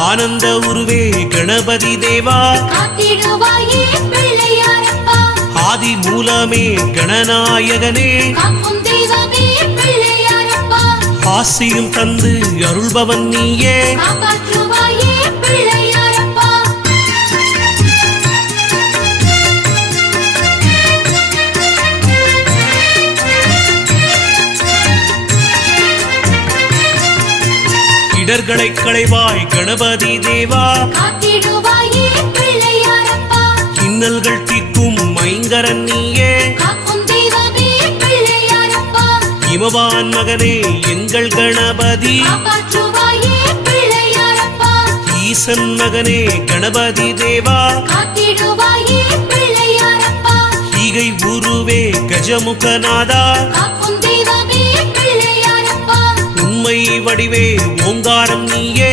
ஆனந்த உருவே கணபதி தேவா காத்திடுவாயே பிள்ளையாரப்பா ஆதி மூலமே கணநாயகனே காக்கும் தெய்வமே பிள்ளையாரப்பா ஆசியும் தந்து அருள்பவன் நீயே காப்பாற்றுவாயே பிள்ளையாரப்பா இடர்களை களைவாய் கணபதி தேவா காத்திடுவாயே பிள்ளையாரப்பா இன்னல்கள் தீர்க்கும் மைங்கரன் நீயே காக்கும் தெய்வமே பிள்ளையாரப்பா இமவான் மகனே எங்கள் கணபதி காப்பாற்றுவாயே பிள்ளையாரப்பா ஈசன் மகனே கணபதி தேவா காத்திடுவாயே பிள்ளையாரப்பா ஈகை உருவே கஜமுகநாதா காக்கும் தெய்வமே பிள்ளையாரப்பா உண்மை வடிவே ஓங்காரம் நீயே